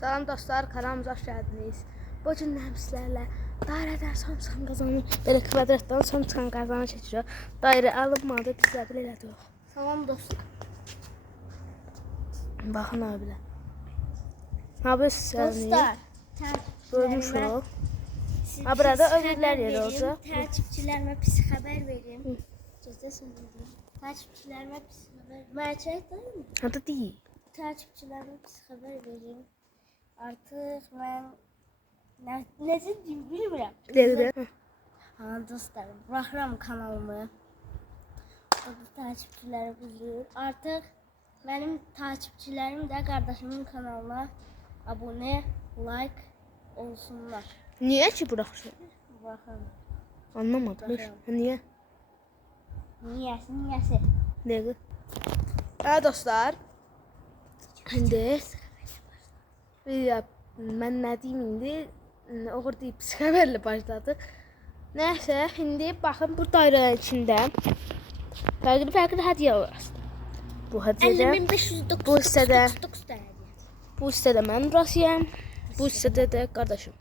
Salam dostlar, kanalımıza hoş geldiniz. Bu gün sizlərlə dairədən son çıxan qazanı, belə kvadratdan son çıxan qazanı çəkirik. Dairə alınmadı, biz də belə elədik. Salam dostlar. Baxın abilə. Abi sizlərni bölmüşük. Ha, burada ödüllər yeri olacaq. Takipçilərime pis xəbər verim. Gözdə söyləyim. Takipçilərime pis xəbər. Mərcək değil mi? Hadi deyil. Takipçilərime pis xəbər verim. Artıq mən necə deyim bilmirəm. Dedi. Ha dostlar, buraxıram kanalımı. Orada takipçiləri bilir. Artıq mənim takipçilərim də qardaşımın kanalına abunə, like olsunlar. Niyə ki buraxırsan? Baxın. Anlamadım. Niyə? Niyəsi. Nəyə? Hə dostlar. İndi mən nə deyim indi? Oğur deyib pis xəbərlə başladı. Nəysə, indi baxın bu dairənin içində fərqli hədiyyə var aslında. Bu hədiyyədə 50.599 bu hissədə mən burasıyam. Bu hissədə də qardaşım.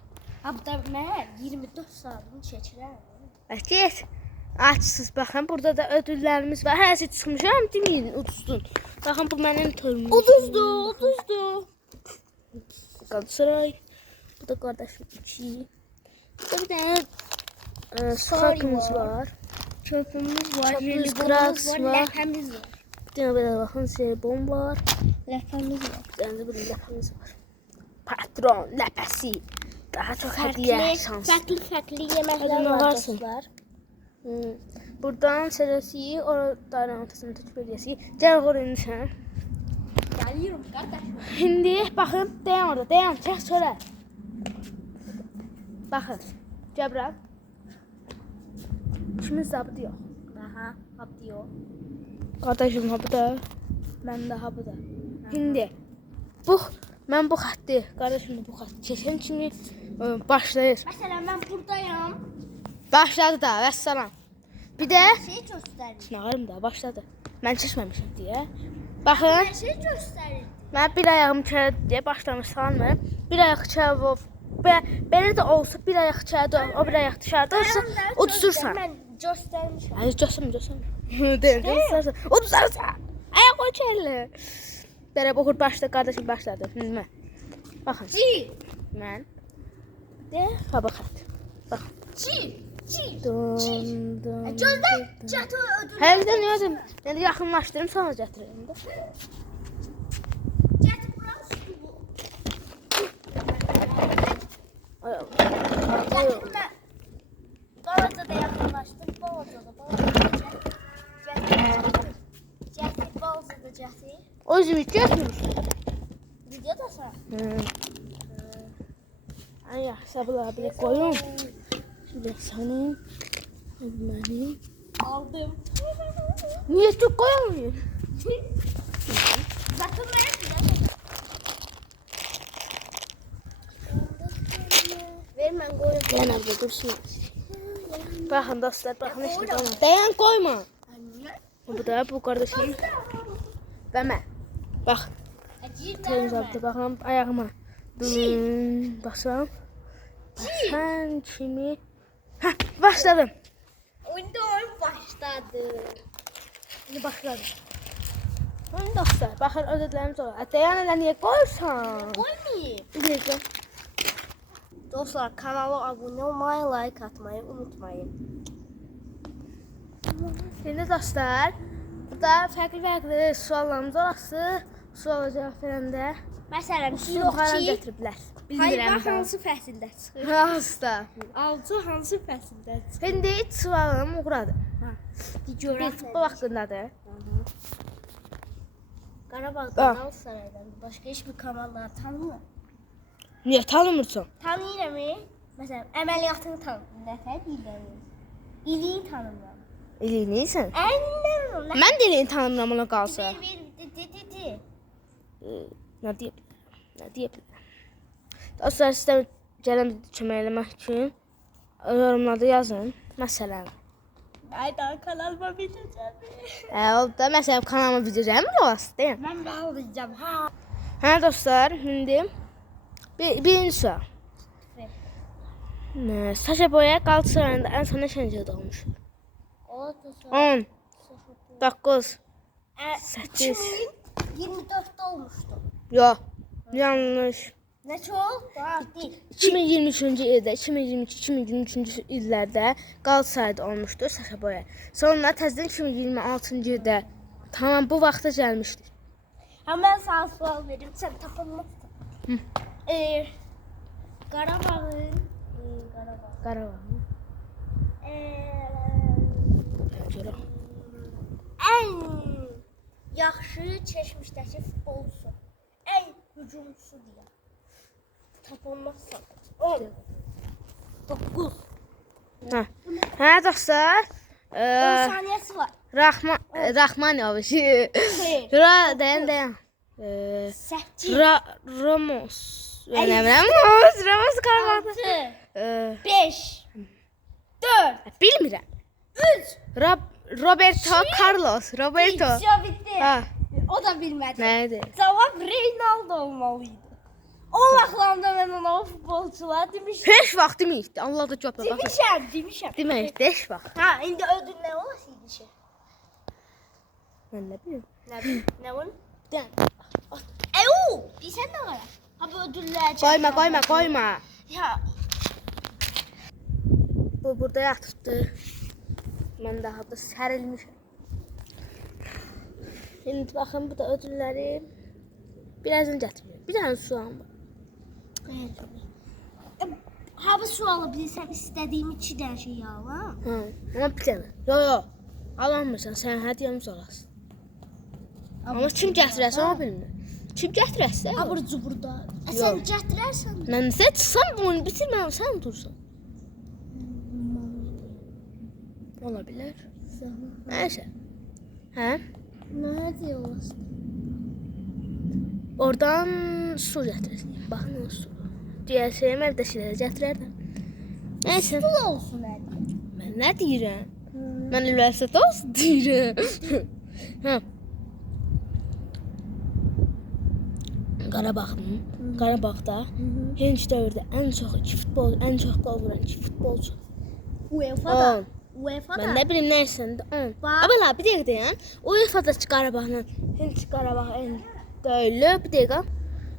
Abda mən 24 saatını çəkirəm. Get. Açsız baxın, burada da ödüllərimiz var. Hər şey çıxmışam, deməyin, uduzdun. Baxın bu mənim törümüm. Uduzdu. Galatasaray. Bu da qardaşım 2. Burada bir dənə skarkımız var. Çöpümüz var, Çöpümüz, jelibonumuz kraks var, var. ləpəmiz var. Bir dənə belə baxın, serbon var. Ləpəmiz var. Bir dənə də bir ləpəmiz var. Patron, ləpəsi. Daha çox hədiyyə şans. Fərqli yeməklər Hadi, var varsın. dostlar. Buradan sərəsi, dairənin ortasını təkib eləyəsi. Gəl oraya sən. Gəliyorum qardaşım. İndi baxın, dayan orada, dayan, çək çölə. Baxın, Cəbrəm. İkimiz də bu yox. Aha, abdi yox. Qardaşım ha bu da, mən də ha bu da. İndi mən bu xətti, qardaşım da bu xətti keçən kimi başlayır. Məsələn, mən buradayam. Başladı da, vəssalam. Bir də Şey göstərir. Nağarım da başladı. Mən çəkməmişəm deyə. Baxın, Hər şey göstərir. mən bir ayağım çələ deyə başlamışam. Bir ayaq çələ belə də olsa bir ayaq çələ, o bir ayaq dışarıda olsa udursan. Mən göstərmişəm. Ay, göstərmə. Deyir, göstərsən. Udursan. Ayaq qoy çələ. Belə oxur başda, qardaşım başladı. Şimdi mən. Baxın. Mən. De, ha baxın. Baxın. Gözdə çəto ödül. Həqiqətən nə yazım? Yəni yaxınlaşdırım, sonra gətirirəm də. Gətir buranı stulu. Ay. Gətir mən. Balaca da yaxınlaşdır. Balaca da. Gətir balaca da gətir. Özümü getmirsən. Videodasan. Ay, sabırla belə qoyum. Şimdi sənin, mənim. Aldım. Niyə çox qoyamıyor? Bakın ben ver mən qoyum. Dayan abla, dursun. Baxın dostlar, baxın işte qoyma. Dayan, qoyma. Bu da bu qardaşım. Və mən. Bax, temiz abla, baxın ayağıma. Baxsam. Sən kimi. Hə, başladım. Oyunda oyun başladı. İndi başladım. Oyun dostlar, baxın ödüllərimiz olur. Dayan elə niyə qoyursan? Qoymayayım. Biləcəm. Dostlar kanala abone olmayı, like atmayı unutmayın. Şimdi dostlar, burada fərqli suallarımız olası. Suala cavab verəndə Məsələn, yuxarı ki, gətiriblər. hayvan hansı fəsildə çıxır? Hasta. Alçı hansı fəsildə çıxır? Şimdi ilk sualım uğradı. Görəm. Futbol haqqındadır. Qarabağdan, Galatasaraydan başqa heç bir komandanı tanımır. Niyə tanımırsan? Tanıyıram. Məsələn, əməliyyatını tanımır. Nətər deyirəm? İliyi tanımıram. İliyini sən? Əllərim. Mən də iliyini tanımıram ona qalsa. De. Nə deyə bilərəm? Dostlar, sizə gələm kömək eləmək üçün yorumlarda yazın. Məsələn. Aydan kanalıma bitəcəm. Oldu da, məsələn, kanalıma video gəlmir olası, deyəm. Mən bağlayacağım. Hə dostlar, indi Birinci sual. Saşa Boya Qalatasarayında ən son neçənci ildə olmuş? 10, 9, 8. 2024'te olmuştu. Yox, yanlış. Ne çok? Değil. 2023-cü ildə, 2022-2023-cü illərdə Qalatasarayda olmuşdur Saşa Boya. Sonra təzədən 2026-cı ildə tamam bu vaxta gəlmişdir. Hemen sana sual vereyim. Sen tapılmazsın. Qarabağın Qarabağ. Görə. en yaxşı çeşmişdəki futbolcusu. En hücumcusu diye. Tapılmazsan. 10. 9. Hə dostlar. 10 saniyesi var. Rahmanovic. Hayır. Dayan. 8. Ramos. Ramos Qarabağda. 5. 4. Bilmirəm. 3. Roberto Carlos. Roberto. Bitti. Ha, O da bilmedi. nədir? Cevap Reynaldo olmalıydı. O vaxtlarda mən ona o futbolçular demişdim. Heç vaxt deməyibdi. Allah da cavab baxın. Demişəm. Deməyibdi, heç vaxt. Ha, indi ödül ne olasıydı şey? Mən nə bilim. Ne var? Euu, bilsen ne var? Ha bu ödüller. Qoyma. Ya, Bu burada yatıbdı. Mən daha da sərilmişəm. Şimdi baxın bu da ödülləri. Birazdan gətirir. Bir dənə sual var. evet. Ha bu sualı bilsem istediğim iki tane şey al ha. Amma bir dənə. Yox. Alanmırsan, sən hədiyyəmiz olasın. Amma kim gətirərsə onu bilmir. Kim gətirərsə. Abur cuburda. Sen gətirərsən. Mən sən çıxsam bunu bitirməm, sən dursan. Ola bilər. Nəysə. Hə? Ne diyorsun? Oradan su gətirəsən. Baxın o su. Deyəsəyəm evdə şeyləri gətirərdim. Nəysə. Pul olsun hadi. Mən nə deyirəm? Mən üniversitede olsun deyirəm. Hə. Qarabağda Hinç dövrdə ən çox qol vuran iki futbolçu. UEFA'da. 10. UEFA'da. Mən nə bilim nəysəndə 10. Bax. Amma bir dəqiqə deyən. UEFA'dakı Qarabağla Hinç Qarabağ en deyil. Bir dəqiqə.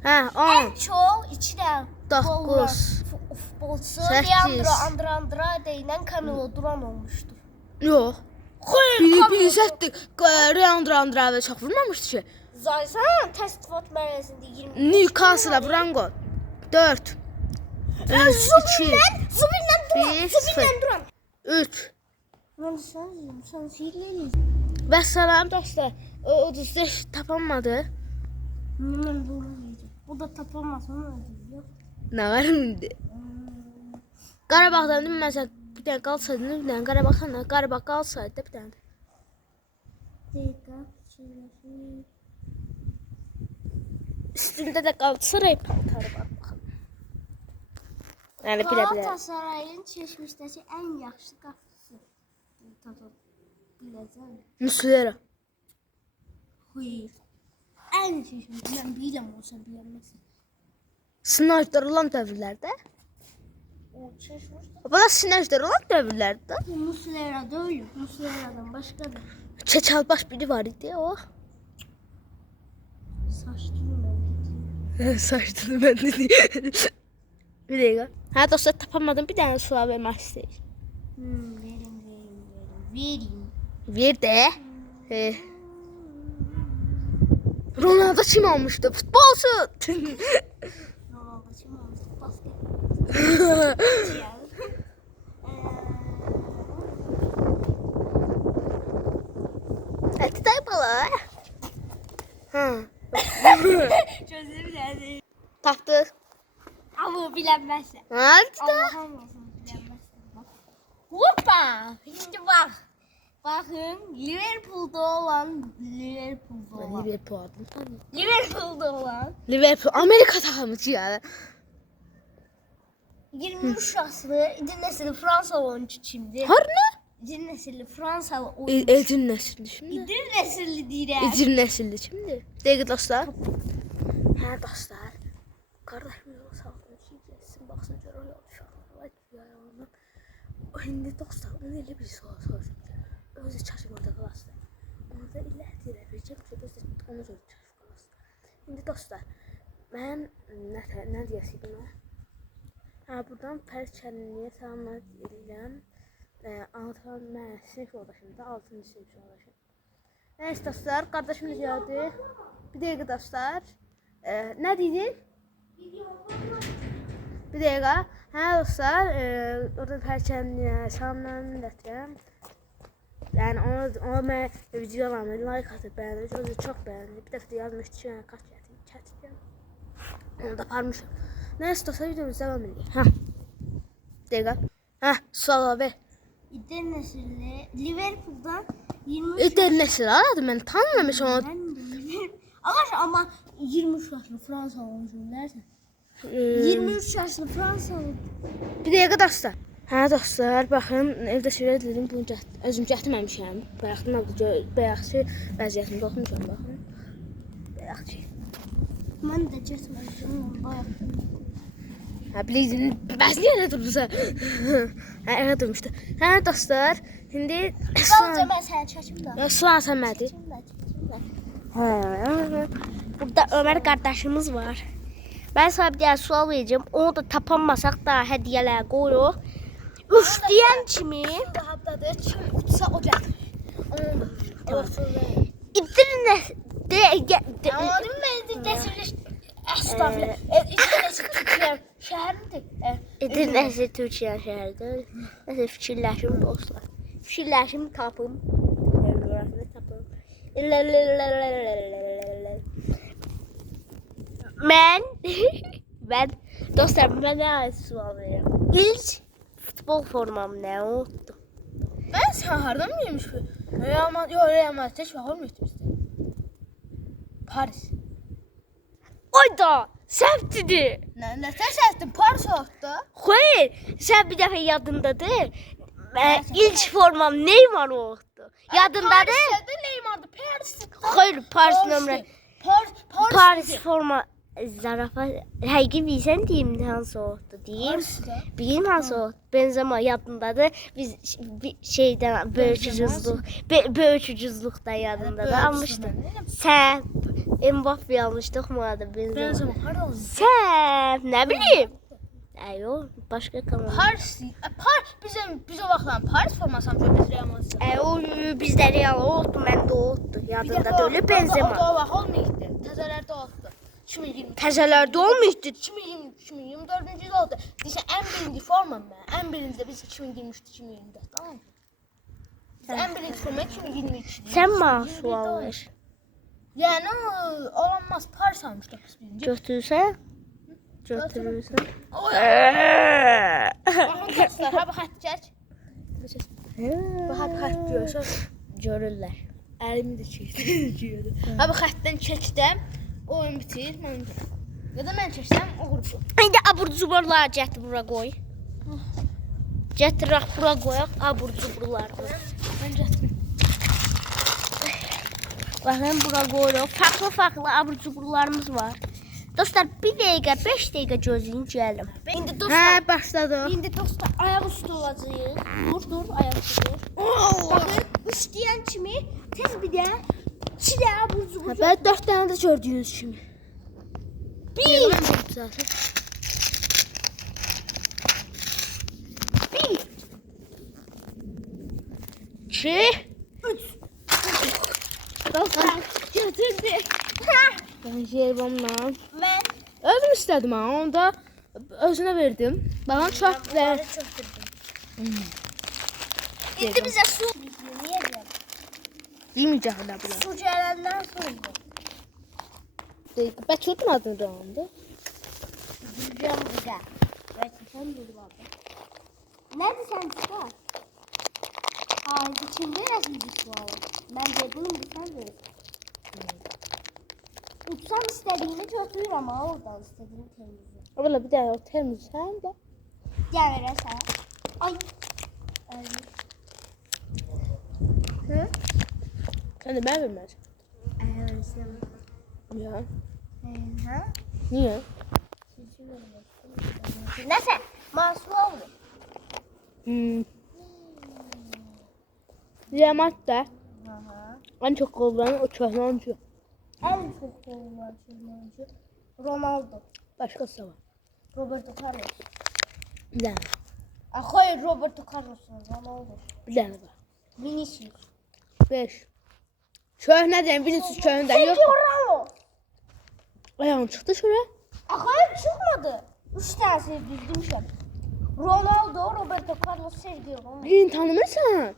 Hə, 10. En çok iki tane Dokuz. futbolcusu 8. Leandro Andrade ile Camilo Duran olmuştur. Yox. Hayır, Bir sətdir. Leandro Andrade çox vurmamışdı ki. Zaten testifat merkezinde 20. Newcastle vuran gol. 4. Zubin'den Bir, Zubin'den Duran. 3. Ben sen hileliyiz. Və salam dostlar. O uduzda tapanmadı. Hemen Duran yiyecek. Bu da tapamaz onu ödüyor. Nə var indi? Qarabağdan məsələn bir dənə qalsaydı, bir dənə Qarabağ qalsaydı bir dənə. Üstündə də Qalatasaray paltarı var baxın. Yəni bilə. Galatasaray'ın çeşmişdəki en yaxşı qapısı. Biləcəm. Muslera. Hayır. En çeşmiş. Ben biləm olsa biləməsin. Sınajlar olan dövrlərdə. O çeşmiş. Bana sınajlar olan dövrlərdə. Muslera değil. Muslera'dan başka da. Keçalbaş biri var idi o. Saçlı ben. Saçını mən də deyim. Bir dəqiqə. Hə dostlar tapamadım. Bir dənə sual vermək istəyir. Vereyim. Ver də. Ronaldo kim almışdı? Futbolcu. Ronaldo kim almıştı? Basket. Hadi dayı bala. Ha. Çözüm geldi. Tapdıq. Ama bilemezsen. Hadi da. Allah'ım olsun bilemezsen. Bak. Hoppa. Şimdi bak. Bakın Liverpool'da olan Liverpool. Liverpool'da olan Liverpool Amerika takımı ya. 23 yaşlı İdil nesilli Fransalı oyuncu kimdi? Har ne? İdil nesilli Fransalı oyuncu. Edin nesilli şimdi. İdil nesilli deyirəm. Edin nesilli şimdi. Dəqiq dostlar. Hə dostlar. Qardaşım saldım ki, geçsin, baxsın, görür yol uşaqlar, yalandan. İndi dostlar, onu elə bir sual soruşum ki, özü çaşımada qalasın. Ona da elə deyirəm, verəcəm ki, özü onu görür çaşıb qalasın. İndi dostlar, mən nə deyəsiyim buna? Buradan Fərid Kərimliyə salamlar edirəm. Anlatan mən sinif yoldaşımdır, 6-cı sinif yoldaşım. Neyse dostlar, qardaşımız gəldi. Bir dəqiqə dostlar. Nə deydin? Bir dəqiqə. Hə dostlar, orada Fərid Kərimliyə salamlar edirəm. Yəni ona mən videolarımı like atıb bəyənir, özü çox bəyənir. Bir dəfə də yazmışdı ki, kaç gətirəm. Onu da aparmışam. Neyse dostlar, videomuzu devam edelim. Dəqiqə. Sual ver. İdil Nesirli Liverpool'dan 23 İdil Nesirli aradı, mən tanımamışam onu. ama 23 yaşlı Fransa olmuşum dersen. 23 yaşlı Fransalı. Bir dəqiqə dostlar. Dostlar, baxın, evdə sürə dedim, bunu özüm gətirməmişəm. Bayaqçı vəziyyətimi oxumuşam, baxın. Bayaqçı. Mən də getməmişəm, bayaqçı. Bilirdin, bəs niyə elə durdusa? Elə durmuşdu. Dostlar, şimdi... Qalca mən səni çəkim də. Sual sən mədi. Burada Ömer kardeşimiz var. Ben sana bir sual vereceğim. Onu da tapanmasak da hediyeler koyuyor. Üç diyen kimi? Rahatladı, kim uçsa o gətir. İbdirin Anladım mən gətirir. Estağfurullah. İdil Türkiye şəhəridir. İbdirin nəsi Türkiye şəhəridir. Nəsə fikirləşim dostlar. Fikirləşim tapım. Tapım. Ben dostlar mənə sual verirəm. İlk futbol formam nə oldu? Ben sen hardan bilmişim? Real Madrid hiç olmuşdu bizde. Paris. Oyda, səhvdir. Ne sen Paris oldu? Hayır, sən bir dəfə yadındadır. İlk formam Neymar oldu. Yadındadır? Paris'te Neymar'dı. Paris. Hayır, Paris nömrə. Paris forma zarafa. Həqiqi bilsən deyim hansı oldu deyim. Bilin hansı oldu. Benzema yadındadır. Biz şeydən böyücüzlükdən yadındadır. Almışdın. Sən Mbappe almışdıq mı adı Benzema? Sən nə bileyim? Yox, başqa komanda. Paris. Biz o vaxtlar Paris forması almışıq biz Real Madrid. O bizdə Real oldu, məndə oldu. Yadındadır öyle Benzema. O vaxt olmayıbdı. Təzələrdə oldu. 2020. Təzələrdə olmuşdu. 2024-cü il oldu. Deyirsən ən birinci formam mən. Ən birinci də biz 2023-2024, tamam mı? Ən birinci forma 2023. Sən mənə sual ver. Yəni olanmaz. Paris almışdıq biz birinci. Götürürsən? Götürürsən. Baxın dostlar, ha bu xətt çək. Bu xətt görürsən. Görürlər. Əlimi də çəkdim. Ha bu xəttdən çəkdim. Oyun bitir, mən ya da mən çəksəm o qrupu. İndi abur-cuburları gətir bura qoy. Gətirək bura qoyaq abur-cuburları. Mən gətirim. Baxın bura qoyuruq. Farklı abur-cuburlarımız var. Dostlar 1 dəqiqə, 5 dəqiqə gözləyin gəlim. İndi dostlar, başladı. İndi dostlar ayaq üstü olacağıq. Dur, ayaq üstü dur. Baxın, istəyən kimi tez bir də 2 də abur-cubur. Bəli 4 dənə də gördüyünüz kimi. 1 2 3 Dostlar götürdük. Ben jelibonla. Mən Özüm istədim ha, onu da özünə verdim. Baxın çox güzel. İndi bizə su niyə deyəm? Yeməyəcək elə bu. Su gələndən sonra. Bəlkə tutmadın roundu. Biləcəm bizə. Bəlkə sən dur baba. Nədir sən çıxar? İçində rəsmci su alır. Mən dedim, sən verir. Uçsam istədiyini götürür ama oradan istədiyini temizdir. Abla bir daha o temiz sen de. Gel verəsən. Ay. Hı? Sen de ben vermez. Evet. Ya. Hı? Niye? Nəsə, masum olur. Real Madrid'də en çok gol vuran o köhnə oyuncu. En çok gol var oyuncu Ronaldo. Başkası da var. Roberto Carlos. Bir tane. Hayır, Roberto Carlos, Ronaldo. Bir tane var. Vinicius. 5. Köhnə deyim, Vinicius köhnə Sergio yok. Ramos. Ayağım çıktı şuraya. Hayır, çıkmadı. 3 tanesi bildim. Ronaldo, Roberto Carlos, Sergio Ramos. Birini tanımırsan.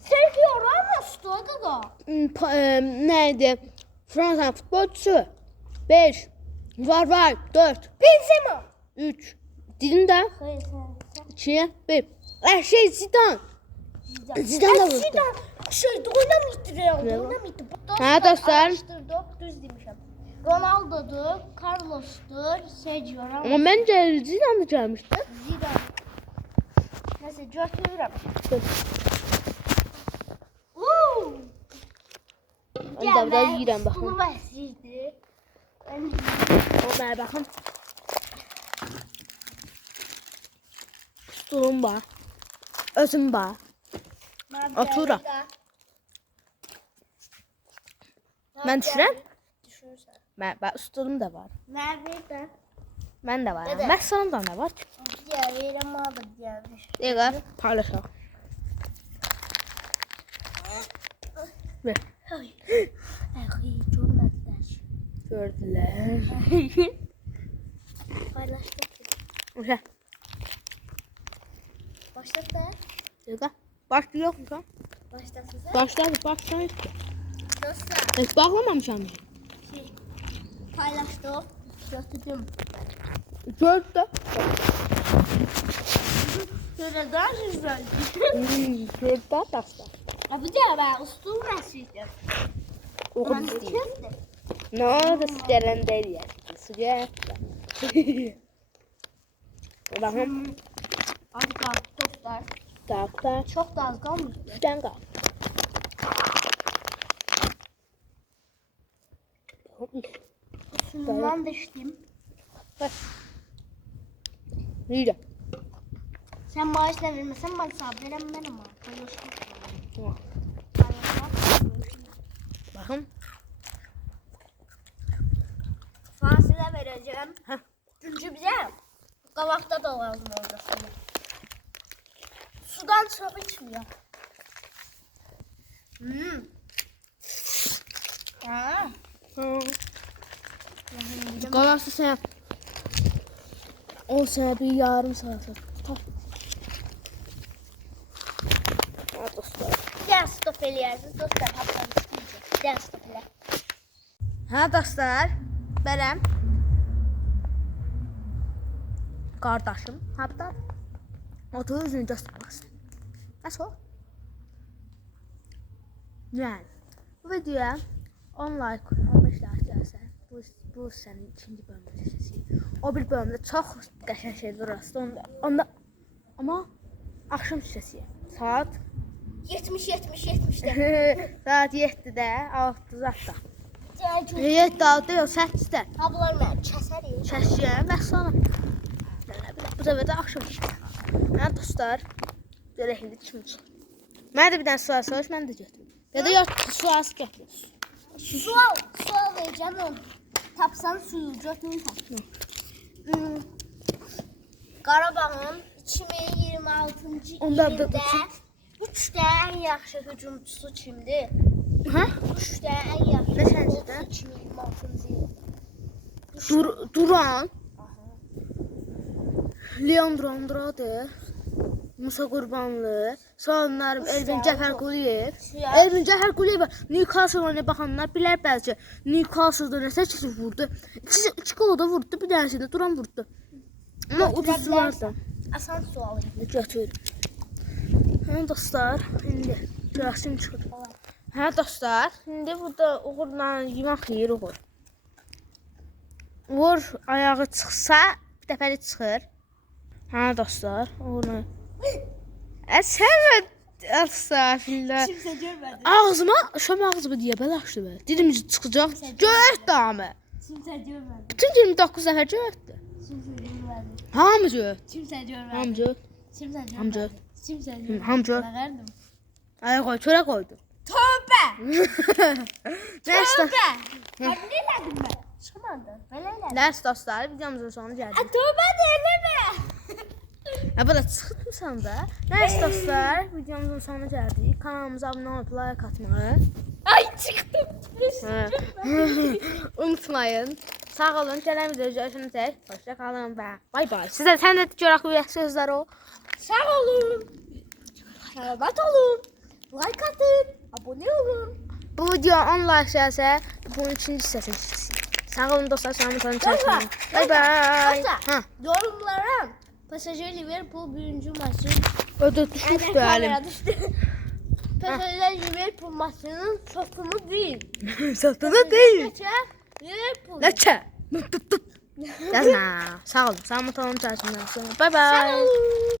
Sergio Ramos'tu adı da. Neydi? Fransa futbolcusu. 5. Var. 4. Benzema. 3. Dilimdə. Hayır, sen. 2. 1. Zidane. Zidane da vurdu. Zidane. Oynamıştı Real'da. Oynamıştı. Ha, dostlar. Düz demişim. Ronaldo'dur, Carlos'tur, Sergio Ramos, Ama bence Zidane gelmişti. Zidane. Neyse, götürürüm. Hadi biraz yiyirəm baxın. Bu vəsirdi. Onlara baxın. Stulum var. Özüm var. Oturam. Mən düşürəm. Düşürürsən. Mən stulum da var. Nerede? Mən də var. Nədə? Bəs sonunda nə var ki? Diğer yerim aldı diğer. Dəqiqə paylaşaq. Ver. Ay, görmediler. Gördülər. Paylaştık. Uşaq. Başladı da. Dəqiqə. Başlı yoxmusan? Başlasın sen. Başlayır. Nasıl? Heç bağlamamışam. Paylaştık. Götürdüm. Gördü. Şöyle daha güzel. Gördü dastan. Ya bu da ben ustum vəsirdim. Oxum istəyir. Nə oldu sizlərən deyir. Suya. Baxın. Hadi kalk dostlar. Qalxda. Çok da az kalmış. Üstdən qalx. Şundan da içtim. Yürü. Sen maaşla vermesen ben sabit veremem ama. Baxın. Fasile vereceğim. Heh. Çünkü bize kavakta da lazım olacak. Sudan çok içmiyor. Ha. Qalarsa sən o sənə bir yarım saat. Tutar. Ha dostlar. Gel stop eləyərsiniz dostlar. Hapdan istəyəcək. Gel stop elə. Ha dostlar. Bələm. Qardaşım. Hapda. Otur üzünü göstərməsin. Nasıl? Yəni. Bu videoya 10 like, 15 like gəlsə, bu sənin ikinci bölümün seçəcəyik. O bir bölümdə çox qəşəng şeylər rastladı. Onda amma axşam seçəcəyik. Saat 70-70-70'de. saat 7-də, 6-da. Gel çocuk. 7-6-da yox, 8-də. Ablar ben keserim. Çəkəcəyəm və sonra bu dəfə də axşam seçəcəyik. Hə dostlar, görək indi kim çıxır. Mən də bir dənə sual soruş, mən də götürüm. Ya da yox, sual götürüm. Sual vereceğim onu. Tapsan suyu götürün. Qarabağın 2026-cı Ondan da ilində tutun. 3 də ən yaxşı hücumçusu kimdir? Hə? 3 də ən yaxşı Ne səncə də? 2026-cı ildə. Duran. Leandro Andrade. Musa Qurbanlı, Soğanlarım, Elvin Cəfərquliyev. Elvin Cəfərquliyev Newcastle-a baxanlar bilər bəlkə. Newcastle-da nəsə ki vurdu. 2 gol da vurdu, bir dənəsində Duran vurdu. Amma uduzdulardı. Asan sual. Götür. Hə dostlar, indi görəsim çıxır. Hə dostlar, indi burada uğurla yemək yeyir uğur. Uğur ayağı çıxsa, bir dəfəli çıxır. Hə dostlar, uğurla. Sən estağfirullah. Kimsə görmədi. Ağzıma şam ağzımı deyə beləşdi bə. Dilim çıxacaq. Göt damı. Kimsə görmədi. Bütün 29 dəfə götdü. Kimse görmedi. Hamcı. Kimse görmedi. Hamcı. Kimse görmedi. Hamcı. Kimse görmedi. Hamcı. Bakardım. Ay koy, çörek koydu. Tövbe. Neyse. Tövbe. Ben ne dedim ben? Şamandı. Ben ne dedim? Neyse dostlar, videomuzun sonuna geldik. Tövbe de eleme. Ya burada çıxmısan da. Neyse dostlar, videomuzun sonuna geldik. Kanalımıza abone olup like atmayı Ay çıktım. unutmayın. Sağ olun, gələn videoda görüşəncək. Hoşça kalın və bay bay. Sizə sən də görək bu sözlər o. Sağ olun. Selamat olun. Like atın. Abone olun. Bu video 10 like gəlsə, bunun ikinci hissəsini çəksin. Sağ olun dostlar, selamat olun. Bay bay. Dostlar, yorumlara Pasajör Liverpool birinci maçı. Ödü düşmüşdü əlim. Düştü. Pasajör Liverpool maçının sokunu değil. Satını deyil. Liverpool. Neçə? Yazma. Sağ olun, selamat olun. Bay bay. Sağ olun.